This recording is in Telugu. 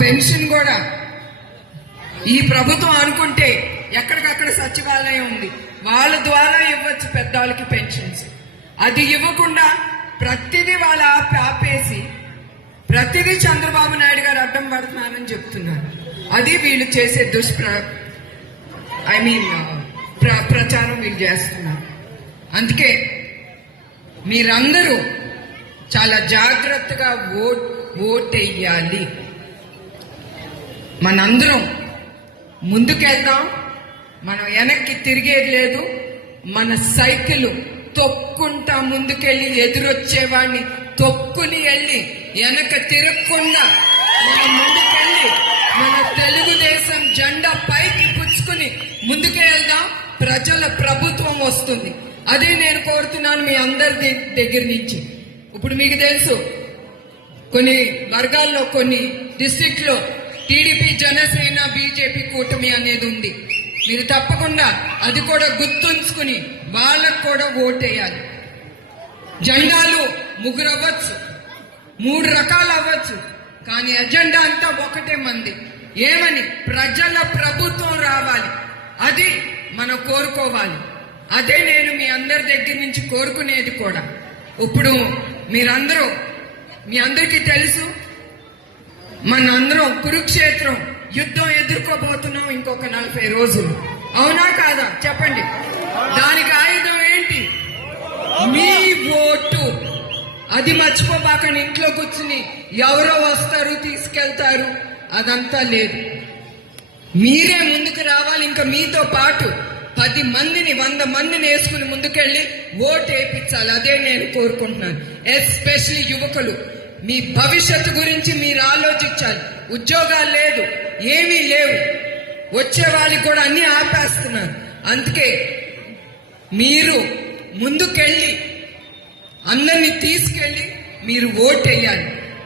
పెన్షన్ కూడా. ఈ ప్రభుత్వం అనుకుంటే ఎక్కడికక్కడ సచివాలయం ఉంది. వాళ్ళ ద్వారా ఇవ్వచ్చు పెద్దవాళ్ళకి పెన్షన్స్. అది ఇవ్వకుండా ప్రతిదీ వాళ్ళ ఆపేసి ప్రతిదీ చంద్రబాబు నాయుడు గారు అడ్డం పడుతున్నారని చెప్తున్నారు. అది వీళ్ళు చేసే దుష్ప్ర ఐ మీన్ ప్ర ప్రచారం వీళ్ళు చేస్తున్నారు. అందుకే మీరందరూ చాలా జాగ్రత్తగా ఓట్ ఓటెయ్యాలి. మనందరం ముందుకెళ్దాం మనం వెనక్కి తిరిగేది లేదు. మన సైకిల్ తొక్కుంటా ముందుకెళ్ళి ఎదురొచ్చేవాడిని తొక్కుని వెళ్ళి వెనక తిరగకుండా మనం ముందుకెళ్ళి మన తెలుగుదేశం జెండా పైకి పుచ్చుకుని ముందుకు వెళ్దాం ప్రజల ప్రభుత్వం వస్తుంది. అదే నేను కోరుతున్నాను మీ అందరి దగ్గర నుంచి. ఇప్పుడు మీకు తెలుసు కొన్ని వర్గాల్లో కొన్ని డిస్ట్రిక్ట్లో టీడీపీ జనసేన బీజేపీ కూటమి అనేది ఉంది. మీరు తప్పకుండా అది కూడా గుర్తుంచుకుని వాళ్ళకు కూడా ఓటేయాలి. జెండాలు ముగ్గురు అవ్వచ్చు మూడు రకాలు అవ్వచ్చు. కానీ ఎజెండా అంతా ఒకటే మంది. ఏమని? ప్రజల ప్రభుత్వం రావాలి. అది మనం కోరుకోవాలి. అదే నేను మీ అందరి దగ్గర నుంచి కోరుకునేది కూడా. ఇప్పుడు మీరందరూ మీ అందరికీ తెలుసు మనందరం కురుక్షేత్రం యుద్ధం ఎదుర్కోబోతున్నాం ఇంకొక నలభై రోజులు. అవునా కాదా? చెప్పండి. దానికి ఆయుధం ఏంటి? మీ ఓటు. అది మర్చిపోబాక ఇంట్లో కూర్చుని ఎవరో వస్తారు తీసుకెళ్తారు. అదంతా లేదు. మీరే ముందుకు రావాలి. ఇంకా మీతో పాటు పది మందిని వంద మందిని వేసుకుని ముందుకెళ్ళి ఓటు వేయించాలి. అదే నేను కోరుకుంటున్నాను. ఎస్పెషలీ యువకులు. మీ భవిష్యత్తు గురించి మీరు ఆలోచించాలి. ఉద్యోగాలు లేదు ఏమీ లేవు. వచ్చే వాళ్ళకి కూడా అన్ని ఆపేస్తున్నారు. అందుకే మీరు ముందుకెళ్ళి అందరినీ తీసుకెళ్ళి మీరు ఓటేయాలి.